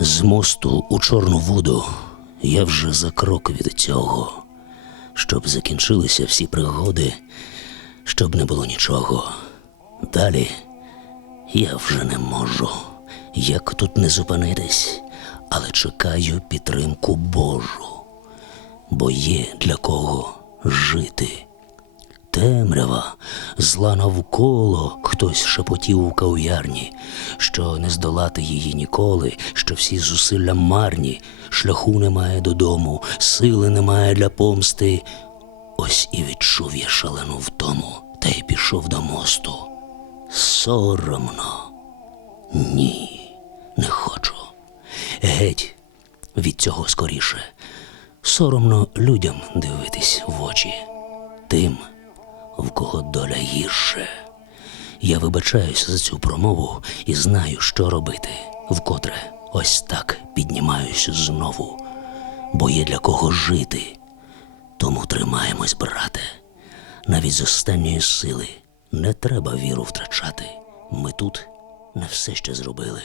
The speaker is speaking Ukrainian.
З мосту у Чорну воду я вже за крок від цього, щоб закінчилися всі пригоди, щоб не було нічого. Далі я вже не можу. Як тут не зупинитись, але чекаю підтримку Божу, бо є для кого жити. Темрява, зла навколо, хтось шепотів у кав'ярні, що не здолати її ніколи, що всі зусилля марні, шляху немає додому, сили немає для помсти. Ось і відчув я шалену втому, та й пішов до мосту. Соромно. Ні, не хочу. Геть від цього скоріше. Соромно людям дивитись в очі. Тим, в кого доля гірше. Я вибачаюся за цю промову і знаю, що робити. Вкотре ось так піднімаюся знову, бо є для кого жити. Тому тримаємось, брате. Навіть з останньої сили не треба віру втрачати. Ми тут не все ще зробили.